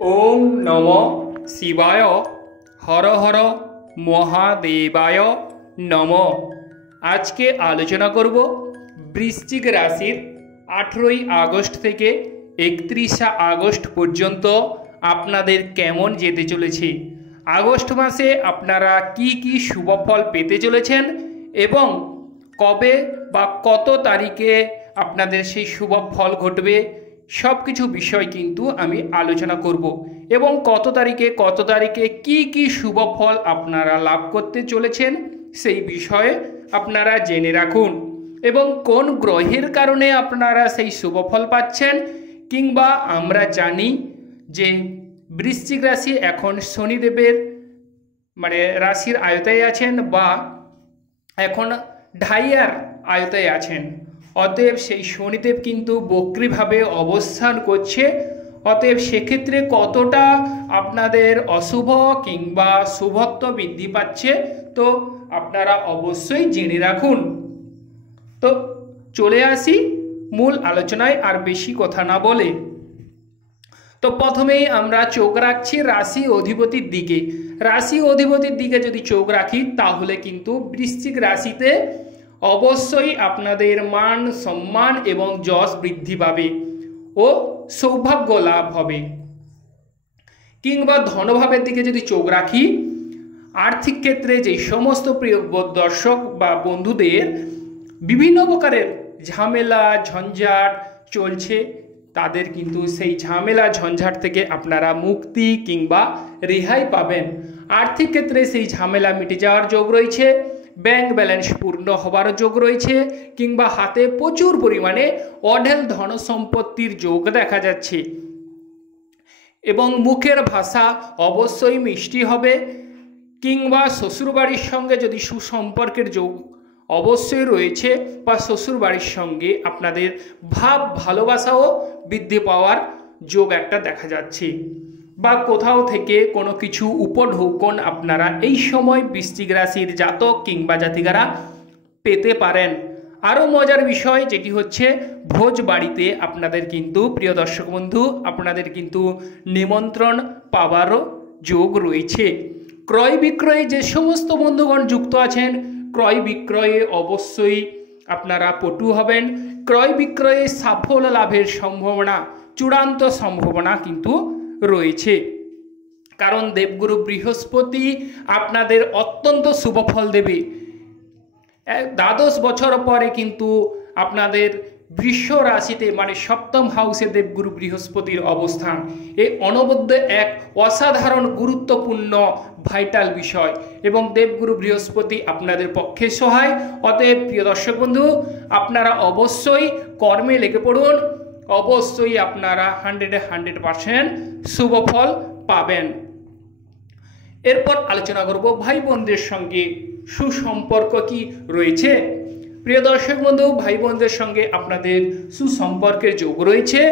ओम नमो शिवाय हर हर महादेवाय नमो। आज के आलोचना करब वृश्चिक राशिर 18 আগস্ট থেকে 31 আগস্ট पर्यन्त आपनादेर केमन जेते चलेछे। আগস্ট मासे आपनारा की शुभ फल पेते चलेछेन एबं कबे बा कत तारिखे आपनादेर सेई शुभ फल घटबे सबकिछु विषय किन्तु आमी आलोचना करब एबं कत तारिखे की शुभ फल आपनारा लाभ करते चलेछेन सेई विषये आपनारा जेने राखुन एबं कोन ग्रहेर कारणे आपनारा सेई शुभ फल पाच्छेन किंबा आमरा जानी जे वृश्चिक राशि एखन शनिदेवेर माने राशिर आयताय आछेन बा एखन ढाइयार आयताय आछेन। अतएव सेई शनिदेव किन्तु बक्री भावे अवस्थान करछे। अतएव सेक्षेत्रे कतटा आपनादेर अशुभ किंबा शुभत्व बृद्धि पाচ্ছে तो आपनारा अवश्यई जेने राखुन। तो चले आसि मूल आलोचनाय आर बेशी कथा ना बोले। तो प्रथमेई आमरा चोख राखछि राशि अधिपतिर दिके। राशि अधिपतिर दिके यदि चोख राखि ताहले किन्तु वृश्चिक राशिते अवश्यई आपनादेर मान सम्मान एवं यश बृद्धि पाबे ओ सौभाग्य लाभ होबे। किंबा धनभावेर दिके यदि चोख राखि आर्थिक क्षेत्रे जे समस्त प्रिय दर्शक बा बंधुदेर विभिन्न प्रकारेर झामेला झंझाट चलछे तादेर किन्तु सेई झामेला झंझाट थेके आपनारा मुक्ति किंबा रेहाई पाबेन। आर्थिक क्षेत्रे सेई झामेला मिटे जाওয়ার जोग रयेछे। बैंक बैलेंस पूर्ण हबार जोग रयेछे किंबा हाथे प्रचुर परिमाणे अढेल धन सम्पत्तिर जोग देखा जाच्छे एबं मुखेर भाषा अवश्यई मिष्टि होबे किंबा शशुर बाड़ीर संगे यदि सुसम्पर्केर जोग अवश्यई रयेछे बा शशुर बाड़ीर संगे आपनादेर भाव भालोबासाओ बृद्धि पाওয়ার जोग एकटा देखा जाच्छे बा कोथाओ थेके कोनो किछु उपढौकन आपनारा एई समय वृश्चिक राशिर जातक किंबा जातिकारा पेते पारेन। आरो मजार विषय जेटी होच्छे भोज बाड़ीते आपनादेर किन्तु प्रिय दर्शक बंधु आपनादेर किन्तु निमंत्रण पावारो जोग रयेछे। क्रय बिक्रये जे समस्त बंधुगण जुक्त आछेन क्रय बिक्रये अवश्यई आपनारा पटु हबेन। क्रय बिक्रये साफल्य लाभेर सम्भावना चूड़ान्त सम्भावना किन्तु रयेछे कारण देवगुरु बृहस्पति आपनादेर अत्यंत शुभ फल देबे। द्वादश बछर परे किन्तु आपनादेर वृष राशिते माने सप्तम हाउसे देवगुरु बृहस्पतिर अवस्थान ए अनबद्य एक असाधारण गुरुत्वपूर्ण भाइटाल विषय एवं देवगुरु बृहस्पति आपनादेर पक्षे सहाय। अतएव प्रिय दर्शक बंधु आपनारा अवश्यई कर्मे लेगे पड़ुन अवश्यई आपनारा 100% शुभ फल पाबेन। एरपर आलोचना करब भाई बोनदेर संगे सुसम्पर्क की रयेछे। प्रिय दर्शक बंधु भाई बोनदेर संगे आपनादेर सुसम्पर्केर जोग रयेछे।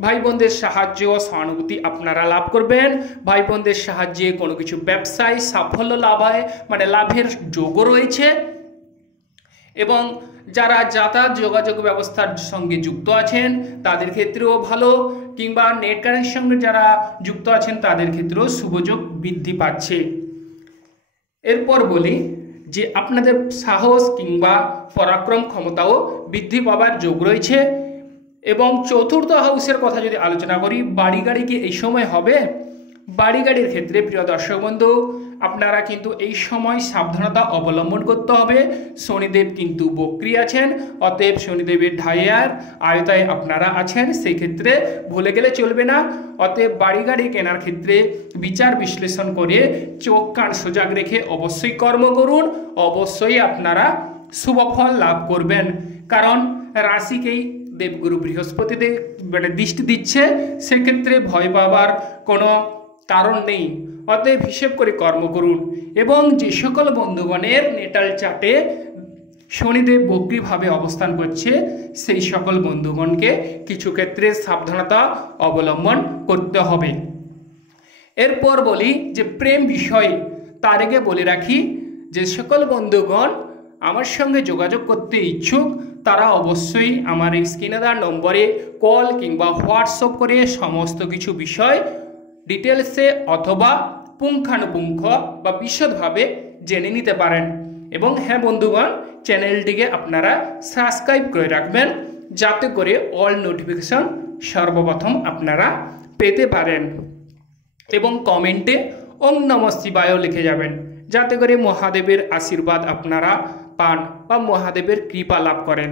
भाई बोनदेर साहाज्य सहानुभूति आपनारा लाभ करबेन। भाई बोनदेर साहाज्ये कोनो किछु व्यवसाय साफल्य लाभ हय माने लाभेर जोग रयेछे एवं যারা যাতায়াত যোগাযোগ ব্যবস্থার সঙ্গে যুক্ত আছেন তাদের ক্ষেত্রেও ভালো কিংবা নেট কানেকশনের সঙ্গে যারা যুক্ত আছেন তাদের ক্ষেত্রেও শুভযোগ বৃদ্ধি পাচ্ছে। এরপর বলি যে আপনাদের সাহস কিংবা পরাক্রম ক্ষমতাও বৃদ্ধি পাওয়ার যোগ রয়েছে এবং চতুর্থ হাউসের কথা যদি আলোচনা করি বাড়ি গাড়ি কি এই সময় হবে। বাড়ি গাড়ির ক্ষেত্রে প্রিয় দর্শক বন্ধু আপনারা কিন্তু এই সময় সাবধানতা অবলম্বন করতে হবে। শনিদেব কিন্তু বক্রী আছেন অতএব শনিদেবের ঢাইয়ার আয়তায় আপনারা আছেন সেই ক্ষেত্রে ভুলে গেলে চলবে না। অতএব বাড়ি গাড়ি কেনার ক্ষেত্রে বিচার বিশ্লেষণ করে চোখ কান সজাগ রেখে অবশ্যই কর্ম করুন। অবশ্যই আপনারা শুভ ফল লাভ করবেন কারণ রাশিকেই দেবগুরু বৃহস্পতিতে মানে দৃষ্টি দিচ্ছে সেক্ষেত্রে ভয় পাবার কোনো কারণ নেই। অতএব হিসেব করে কর্ম করুন এবং যে সকল বন্ধুগণের নেটাল চার্টে শনিদেব বক্রীভাবে অবস্থান করছে সেই সকল বন্ধুগণকে কিছু ক্ষেত্রে সাবধানতা অবলম্বন করতে হবে। এরপর বলি যে প্রেম বিষয়ে তার আগে বলে রাখি যে সকল বন্ধুগণ আমার সঙ্গে যোগাযোগ করতে ইচ্ছুক তারা অবশ্যই আমার এই স্ক্রিনে দেওয়া নম্বরে কল কিংবা হোয়াটসঅ্যাপ করে সমস্ত কিছু বিষয় ডিটেলসে অথবা পুঙ্খানুপুঙ্খ বা বিশদভাবে জেনে নিতে পারেন। এবং হ্যাঁ বন্ধুগণ, চ্যানেলটিকে আপনারা সাবস্ক্রাইব করে রাখবেন যাতে করে অল নোটিফিকেশন সর্বপ্রথম আপনারা পেতে পারেন। এবং কমেন্টে ওম নমঃ শিবায় লিখে যাবেন যাতে করে মহাদেবের আশীর্বাদ আপনারা পান বা মহাদেবের কৃপা লাভ করেন।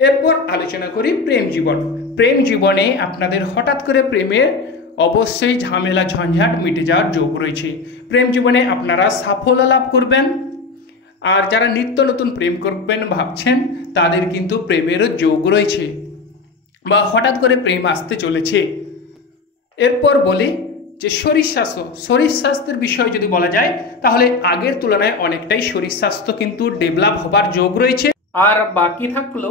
এরপর আলোচনা করি প্রেম জীবন। প্রেম জীবনে আপনাদের হঠাৎ করে প্রেমের অবশ্যই ঝামেলা ঝঞ্ঝাট মিটে যাওয়ার যোগ রয়েছে। প্রেম জীবনে আপনারা সাফল্য লাভ করবেন। আর যারা নিত্য নতুন প্রেম করবেন ভাবছেন তাদের কিন্তু প্রেমেরও যোগ রয়েছে বা হঠাৎ করে প্রেম আসতে চলেছে। এরপর বলি যে শরীর স্বাস্থ্যের বিষয় যদি বলা যায় তাহলে আগের তুলনায় অনেকটাই শরীর স্বাস্থ্য কিন্তু ডেভেলপ হবার যোগ রয়েছে। আর বাকি থাকলো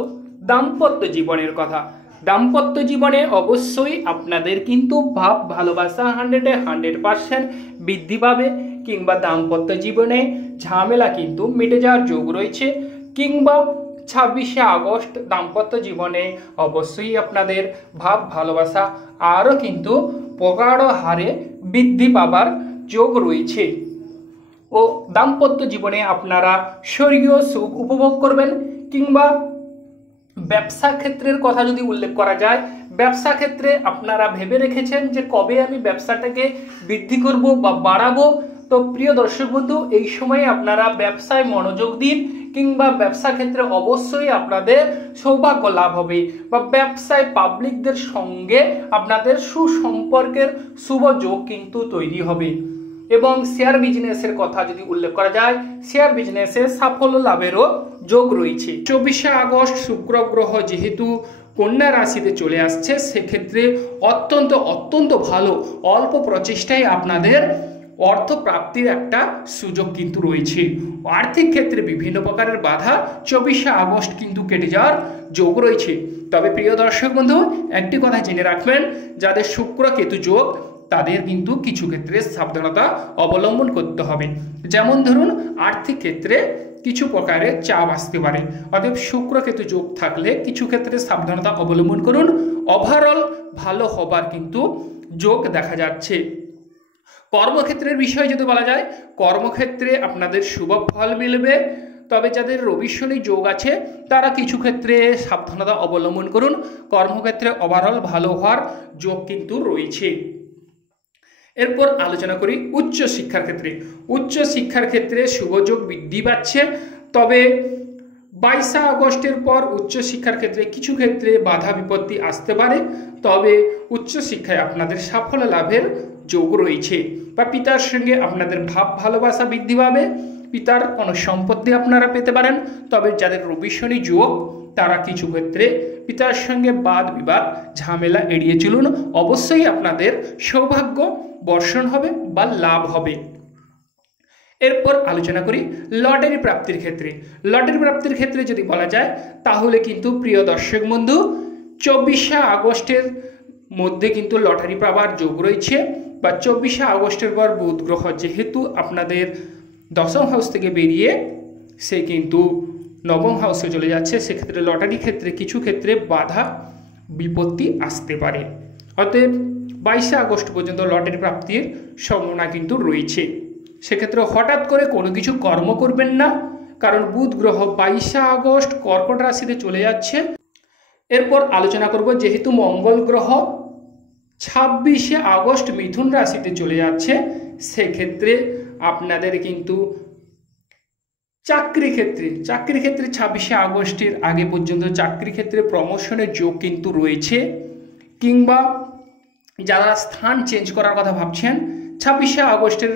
দাম্পত্য জীবনের কথা। দাম্পত্য জীবনে অবশ্যই আপনাদের কিন্তু ভাব ভালোবাসা 100% বৃদ্ধি পাবে, কিংবা দাম্পত্য জীবনে ঝামেলা কিন্তু মিটে যাওয়ার যোগ রয়েছে, কিংবা 26শে আগস্ট দাম্পত্য জীবনে অবশ্যই আপনাদের ভাব ভালোবাসা আরও কিন্তু প্রগাঢ় হারে বৃদ্ধি পাবার যোগ রয়েছে। ও দাম্পত্য জীবনে আপনারা স্বর্গীয় সুখ উপভোগ করবেন। কিংবা ব্যবসা ক্ষেত্রের কথা যদি উল্লেখ করা যায়, ব্যবসা ক্ষেত্রে আপনারা ভেবে রেখেছেন যে কবে আমি ব্যবসাটাকে বৃদ্ধি করব বা বাড়াবো। তো প্রিয় দর্শক বন্ধু, এই সময়ে আপনারা ব্যবসায় মনোযোগ দিন, কিংবা ব্যবসা ক্ষেত্রে অবশ্যই আপনাদের সৌভাগ্য লাভ হবে বা ব্যবসায় পাবলিকদের সঙ্গে আপনাদের সুসম্পর্কের শুভ যোগ কিন্তু তৈরি হবে। এবং শেয়ার বিজনেসের কথা যদি উল্লেখ করা যায়, শেয়ার বিজনেসে সাফল্য লাভেরও যোগ রয়েছে। 24শে আগস্ট শুক্র গ্রহ যেহেতু কন্যা রাশিতে চলে আসছে, সেক্ষেত্রে অত্যন্ত ভালো অল্প প্রচেষ্টায় আপনাদের অর্থ প্রাপ্তির একটা সুযোগ কিন্তু রয়েছে। আর্থিক ক্ষেত্রে বিভিন্ন প্রকারের বাধা 24শে আগস্ট কিন্তু কেটে যাওয়ার যোগ রয়েছে। তবে প্রিয় দর্শক বন্ধু, একটি কথা জেনে রাখবেন, যাদের শুক্র কেতু যোগ তাদের কিন্তু কিছু ক্ষেত্রে সাবধানতা অবলম্বন করতে হবে। যেমন ধরুন আর্থিক ক্ষেত্রে কিছু প্রকারের চাপ আসতে পারে, অতএব শুক্র কেতু যোগ থাকলে কিছু ক্ষেত্রে সাবধানতা অবলম্বন করুন। ওভারঅল ভালো হবার কিন্তু যোগ দেখা যাচ্ছে। কর্মক্ষেত্রের বিষয়ে যদি বলা যায়, কর্মক্ষেত্রে আপনাদের শুভ ফল মিলবে। তবে যাদের রবি শনি যোগ আছে তারা কিছু ক্ষেত্রে সাবধানতা অবলম্বন করুন। কর্মক্ষেত্রে ওভারঅল ভালো হওয়ার যোগ কিন্তু রয়েছে। এরপর আলোচনা করি উচ্চ শিক্ষার ক্ষেত্রে। উচ্চ শিক্ষার ক্ষেত্রে শুভযোগ বৃদ্ধি পাচ্ছে। তবে 22শে আগস্টের পর উচ্চশিক্ষার ক্ষেত্রে কিছু ক্ষেত্রে বাধা বিপত্তি আসতে পারে। তবে উচ্চশিক্ষায় আপনাদের সাফল্য লাভের যোগ রয়েছে বা পিতার সঙ্গে আপনাদের ভাব ভালোবাসা বৃদ্ধি পাবে। পিতার কোনো সম্পত্তি আপনারা পেতে পারেন। তবে যাদের রবি শনি যোগ তারা কিছু ক্ষেত্রে পিতার সঙ্গে বাদ বিবাদ ঝামেলা এড়িয়ে চলুন। অবশ্যই আপনাদের সৌভাগ্য বর্ষণ হবে বা লাভ হবে। এরপর আলোচনা করি লটারি প্রাপ্তির ক্ষেত্রে। লটারি প্রাপ্তির ক্ষেত্রে যদি বলা যায় তাহলে কিন্তু প্রিয় দর্শক বন্ধু 24শে আগস্টের মধ্যে কিন্তু লটারি পাওয়ার যোগ রয়েছে বা 24শে আগস্টের পর বুধ গ্রহ যেহেতু আপনাদের দশম হাউস থেকে বেরিয়ে সে কিন্তু নবম হাউসে চলে যাচ্ছে, সেক্ষেত্রে লটারি ক্ষেত্রে কিছু ক্ষেত্রে বাধা বিপত্তি আসতে পারে। অতএব 22শে আগস্ট পর্যন্ত লটারি প্রাপ্তির সম্ভাবনা কিন্তু রয়েছে। সেক্ষেত্রে হঠাৎ করে কোনো কিছু কর্ম করবেন না, কারণ বুধ গ্রহ 22শে আগস্ট কর্কট রাশিতে চলে যাচ্ছে। এরপর আলোচনা করব যেহেতু মঙ্গল গ্রহ 26শে আগস্ট মিথুন রাশিতে চলে যাচ্ছে, সেক্ষেত্রে আপনাদের কিন্তু চাকরি ক্ষেত্রে 26শে আগস্টের আগে পর্যন্ত চাকরি ক্ষেত্রে প্রমোশনের যোগ কিন্তু রয়েছে। কিংবা যারা স্থান চেঞ্জ করার কথা ভাবছেন 26শে আগস্টের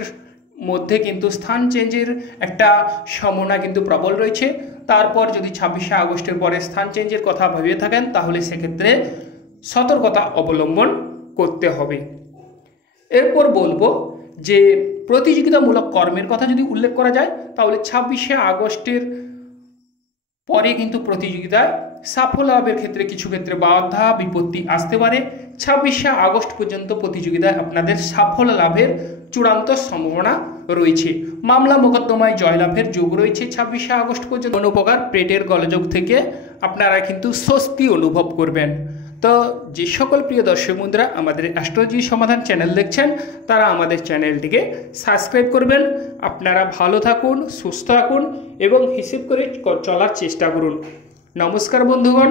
মধ্যে কিন্তু স্থান চেঞ্জের একটা সম্ভাবনা কিন্তু প্রবল রয়েছে। তারপর যদি 26শে আগস্টের পরে স্থান চেঞ্জের কথা ভেবে থাকেন তাহলে সেক্ষেত্রে সতর্কতা অবলম্বন করতে হবে। এরপর বলবো যে প্রতিযোগিতামূলক কর্মের কথা যদি উল্লেখ করা যায় তাহলে 26শে আগস্টের পরে কিন্তু প্রতিযোগিতায় সাফল্য লাভের ক্ষেত্রে কিছু ক্ষেত্রে বাধা বিপত্তি আসতে পারে। 26শে আগস্ট পর্যন্ত প্রতিযোগিতায় আপনাদের সাফল্য লাভের চূড়ান্ত সম্ভাবনা রয়েছে। মামলা মোকদ্দমায় জয়লাভের যোগ রয়েছে 26শে আগস্ট পর্যন্ত। কোনো প্রকার পেটের গোলযোগ থেকে আপনারা কিন্তু স্বস্তি অনুভব করবেন। তো যে সকল প্রিয় দর্শক বন্ধুরা আমাদের অ্যাস্ট্রোলজি সমাধান চ্যানেল দেখছেন তারা আমাদের চ্যানেলটিকে সাবস্ক্রাইব করবেন। আপনারা ভালো থাকুন, সুস্থ থাকুন এবং হিসেব করে চলার চেষ্টা করুন। নমস্কার বন্ধুগণ।